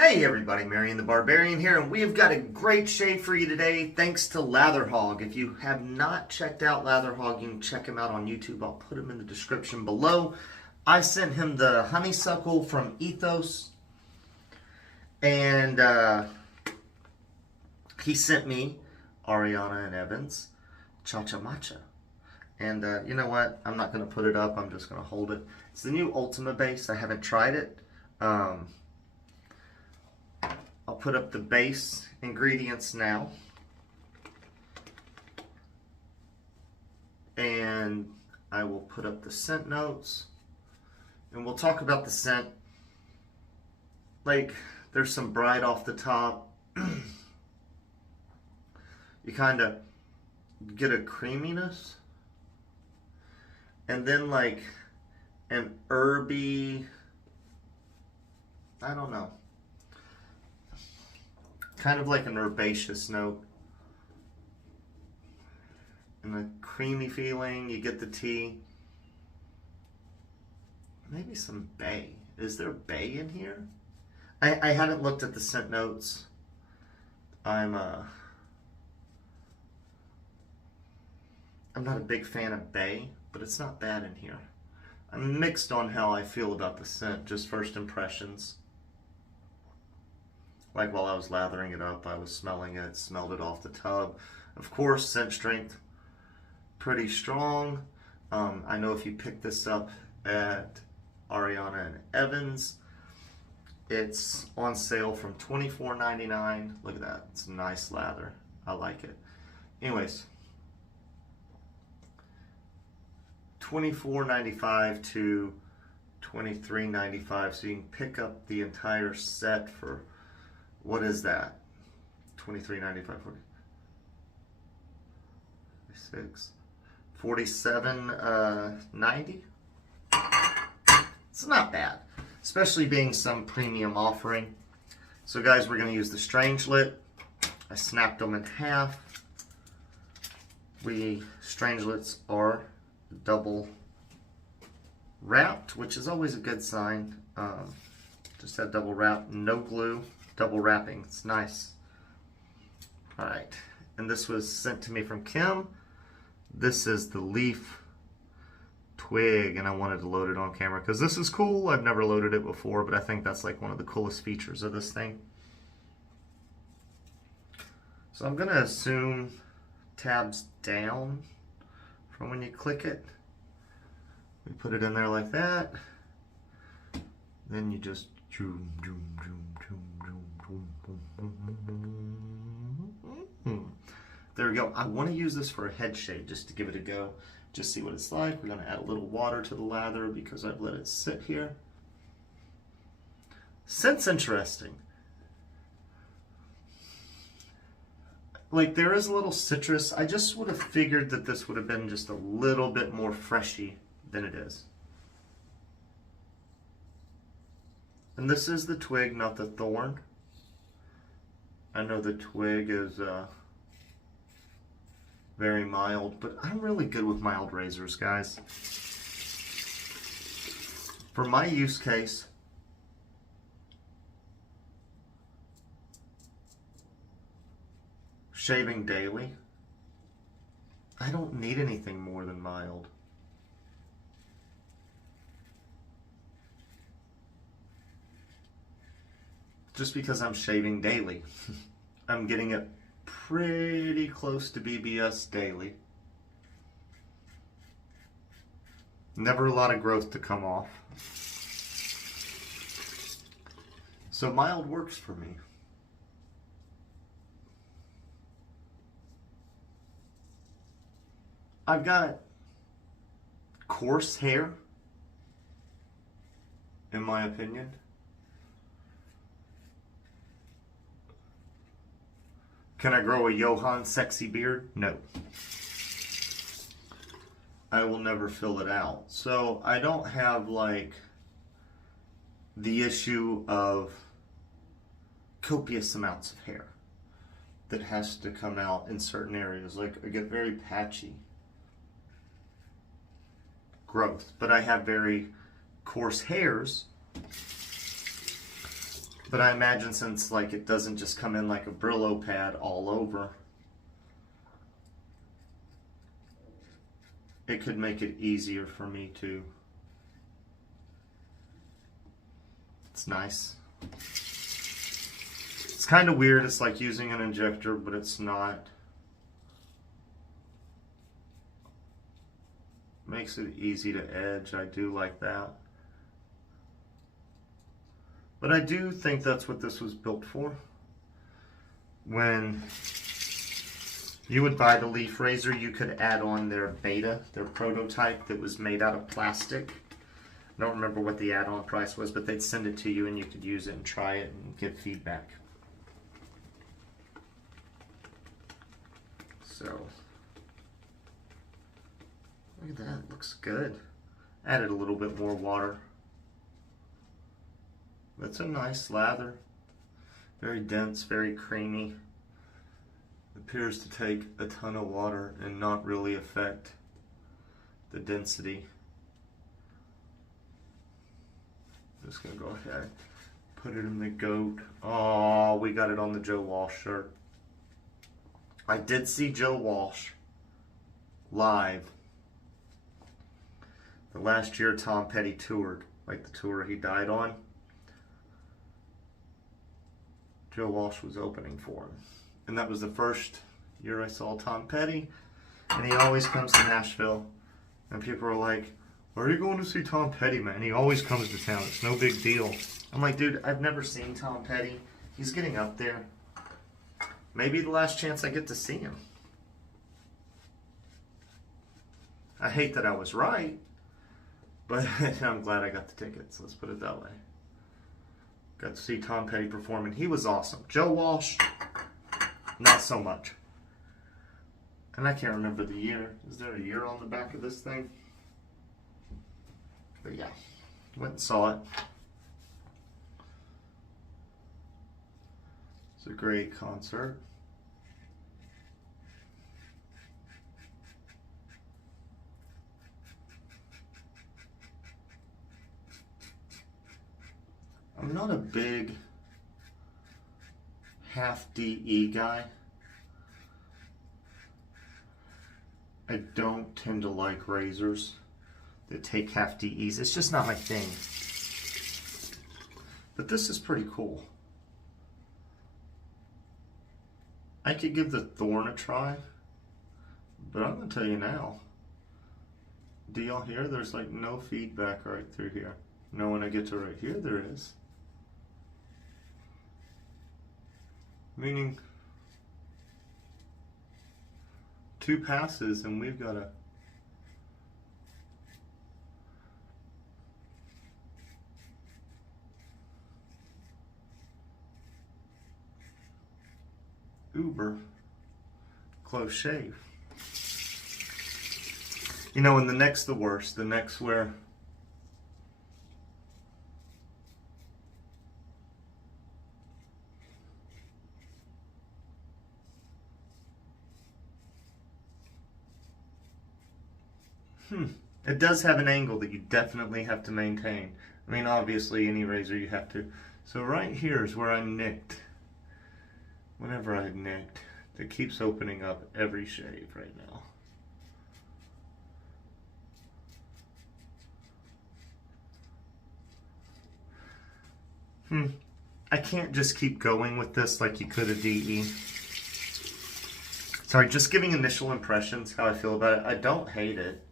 Hey everybody, Marion the Barbarian here, and we have got a great shave for you today thanks to Lather. If you have not checked out Lather, you can check him out on YouTube. I'll put him in the description below. I sent him the honeysuckle from Ethos, and he sent me Ariana and Evan's Cha Matcha. And you know what? I'm not going to put it up. I'm just going to hold it. It's the new Ultima base. I haven't tried it. I'll put up the base ingredients now. And I will put up the scent notes. And we'll talk about the scent. Like, there's some bright off the top. You kind of get a creaminess. And then like an herby, I don't know. Kind of like an herbaceous note. And a creamy feeling, you get the tea. Maybe some bay. Is there bay in here? I haven't looked at the scent notes. I'm not a big fan of bay, but it's not bad in here. I'm mixed on how I feel about the scent, just first impressions. Like while I was lathering it up, I was smelling it, smelled it off the tub. Of course, scent strength, pretty strong. I know if you pick this up at Ariana and Evans, it's on sale from $24.99. Look at that, it's a nice lather. I like it. Anyways, $24.95 to $23.95, so you can pick up the entire set for, what is that? $23.95, 46, $47.90. It's not bad, especially being some premium offering. So guys, we're going to use the Strangelet. I snapped them in half. Strangelets are double wrapped, which is always a good sign. Just had double wrap, no glue, double wrapping. It's nice. All right, and this was sent to me from Kim. This is the leaf Twig, and I wanted to load it on camera because this is cool. I've never loaded it before, but I think that's like one of the coolest features of this thing. So I'm gonna assume tabs down from when you click it. We put it in there like that. Then you just there we go. I want to use this for a head shave just to give it a go. Just see what it's like. We're going to add a little water to the lather because I've let it sit here. Scent's interesting. Like, there is a little citrus. I just would have figured that this would have been just a little bit more freshy than it is. And this is the Twig, not the Thorn. I know the Twig is very mild, but I'm really good with mild razors, guys. For my use case, shaving daily, I don't need anything more than mild. Just because I'm shaving daily. I'm getting it pretty close to BBS daily. Never a lot of growth to come off. So mild works for me. I've got coarse hair, in my opinion. Can I grow a Johan sexy beard? No. I will never fill it out. So I don't have like the issue of copious amounts of hair that has to come out in certain areas. Like I get very patchy growth, but I have very coarse hairs But I imagine since like it doesn't just come in like a Brillo pad all over, it could make it easier for me to. It's nice. It's kind of weird. It's like using an injector, but it's not. Makes it easy to edge. I do like that. But I do think that's what this was built for. When you would buy the leaf razor, you could add on their beta, their prototype that was made out of plastic. I don't remember what the add-on price was, but they'd send it to you and you could use it and try it and give feedback. So, look at that, it looks good. Added a little bit more water. That's a nice lather. Very dense, very creamy. Appears to take a ton of water and not really affect the density. Just gonna go ahead, put it in the goat. Oh, we got it on the Joe Walsh shirt. I did see Joe Walsh live the last year Tom Petty toured, like the tour he died on. Joe Walsh was opening for him. And that was the first year I saw Tom Petty. And he always comes to Nashville. And people are like, where are you going to see Tom Petty, man? He always comes to town. It's no big deal. I'm like, dude, I've never seen Tom Petty. He's getting up there. Maybe the last chance I get to see him. I hate that I was right. But I'm glad I got the tickets. Let's put it that way. Got to see Tom Petty perform, and he was awesome. Joe Walsh, not so much. And I can't remember the year. Is there a year on the back of this thing? But yeah, went and saw it. It's a great concert. I'm not a big half DE guy. I don't tend to like razors that take half DEs. It's just not my thing. But this is pretty cool. I could give the Thorn a try, but I'm going to tell you now. Do y'all hear? There's like no feedback right through here. No, when I get to right here, there is. Meaning 2 passes and we've got a uber close shave. You know, and the neck's the worst. The neck's where it does have an angle that you definitely have to maintain. I mean, obviously, any razor you have to. So right here is where I nicked. Whenever I nicked, it keeps opening up every shave right now. I can't just keep going with this like you could a DE. Sorry, just giving initial impressions, how I feel about it. I don't hate it.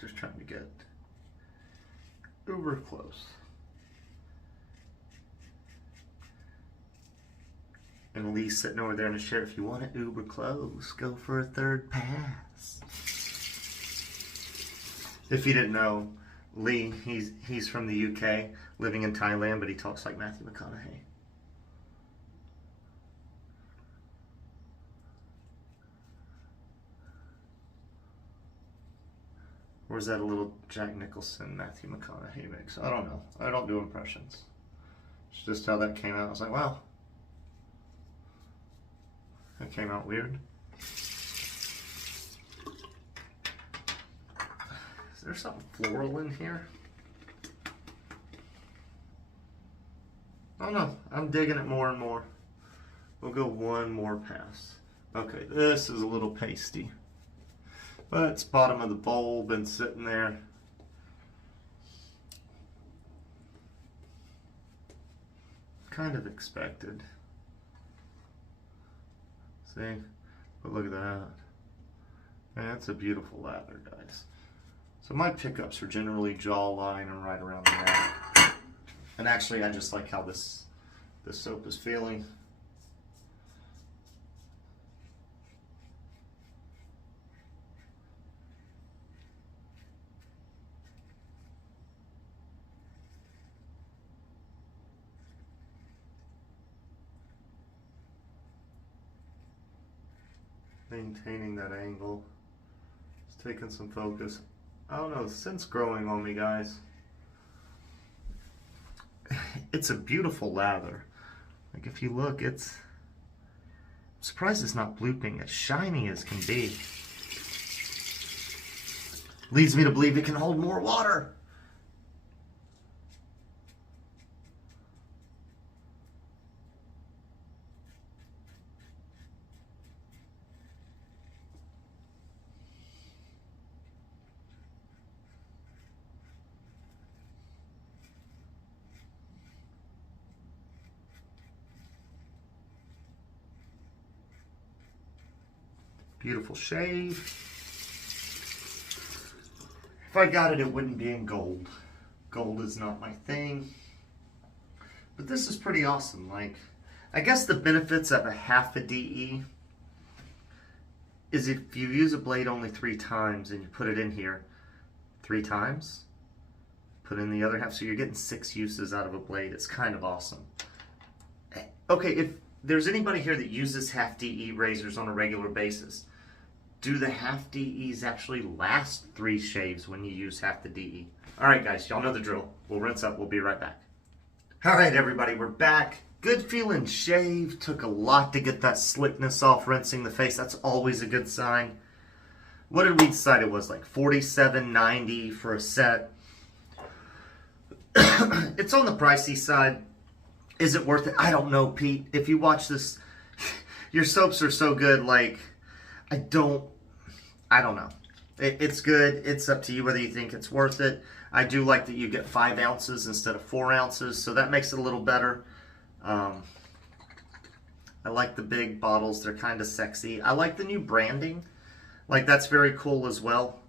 Just trying to get uber close. And Lee's sitting over there in the chair. If you want it uber close, go for a 3rd pass. If you didn't know, Lee, he's from the UK, living in Thailand, but he talks like Matthew McConaughey. Or is that a little Jack Nicholson, Matthew McConaughey mix? I don't know. I don't do impressions. It's just how that came out. I was like, wow. That came out weird. Is there something floral in here? I don't know. I'm digging it more and more. We'll go one more pass. Okay, this is a little pasty. But it's bottom of the bowl, been sitting there. Kind of expected. See? But look at that. Man, that's a beautiful lather, guys. So my pickups are generally jawline and right around the neck. And actually, I just like how this soap is feeling. Maintaining that angle. It's taking some focus. I don't know, the scent's growing on me, guys. It's a beautiful lather. Like if you look, I'm surprised it's not blooping. As shiny as can be. Leads me to believe it can hold more water. Beautiful shave. If I got it, it wouldn't be in gold. Gold is not my thing. But this is pretty awesome. Like, I guess the benefits of a half a DE is if you use a blade only 3 times and you put it in here 3 times, put in the other half, so you're getting 6 uses out of a blade. It's kind of awesome. Okay, if there's anybody here that uses half DE razors on a regular basis, do the half DEs actually last 3 shaves when you use half the DE? Alright guys, y'all know the drill. We'll rinse up, we'll be right back. Alright everybody, we're back. Good feeling shave. Took a lot to get that slickness off rinsing the face. That's always a good sign. What did we decide it was? Like $47.90 for a set. It's on the pricey side. Is it worth it? I don't know, Pete. If you watch this, your soaps are so good, like, I don't know. It's good. It's up to you whether you think it's worth it. I do like that you get 5 ounces instead of 4 ounces, so that makes it a little better. I like the big bottles. They're kind of sexy. I like the new branding. Like, that's very cool as well.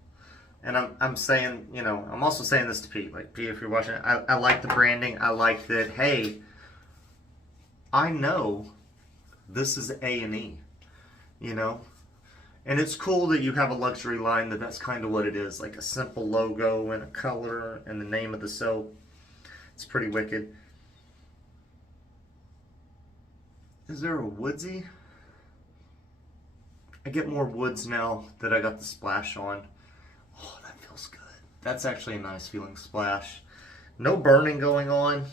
And I'm saying, you know, I'm also saying this to Pete. Like, Pete, if you're watching, I like the branding. I like that, hey, I know this is A&E, you know? And it's cool that you have a luxury line that's kind of what it is. Like a simple logo and a color and the name of the soap. It's pretty wicked. Is there a woodsy? I get more woods now that I got the splash on. Oh, that feels good. That's actually a nice feeling splash. No burning going on.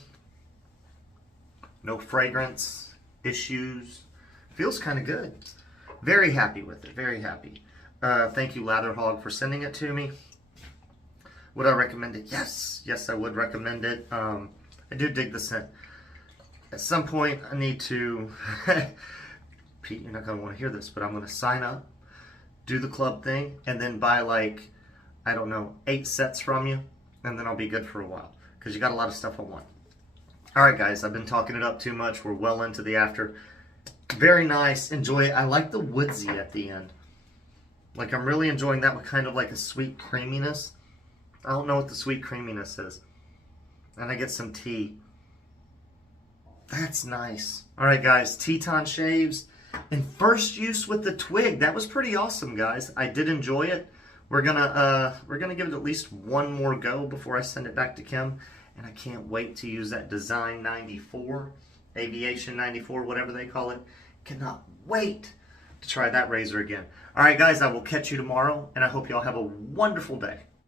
No fragrance issues. Feels kind of good. Very happy with it. Very happy. Thank you, Lather Hog, for sending it to me. Would I recommend it? Yes. Yes, I would recommend it. I do dig the scent. At some point, I need to... Pete, you're not going to want to hear this, but I'm going to sign up, do the club thing, and then buy like, I don't know, 8 sets from you, and then I'll be good for a while. Because you got a lot of stuff on one. Alright guys, I've been talking it up too much. We're well into the after. Very nice. Enjoy it. I like the woodsy at the end. Like, I'm really enjoying that with kind of like a sweet creaminess. I don't know what the sweet creaminess is. And I get some tea. That's nice. Alright guys, Teton Shaves. And first use with the Twig. That was pretty awesome, guys. I did enjoy it. We're gonna give it at least one more go before I send it back to Kim. And I can't wait to use that Design 94, Aviation 94, whatever they call it. Cannot wait to try that razor again. Alright guys, I will catch you tomorrow, and I hope y'all have a wonderful day.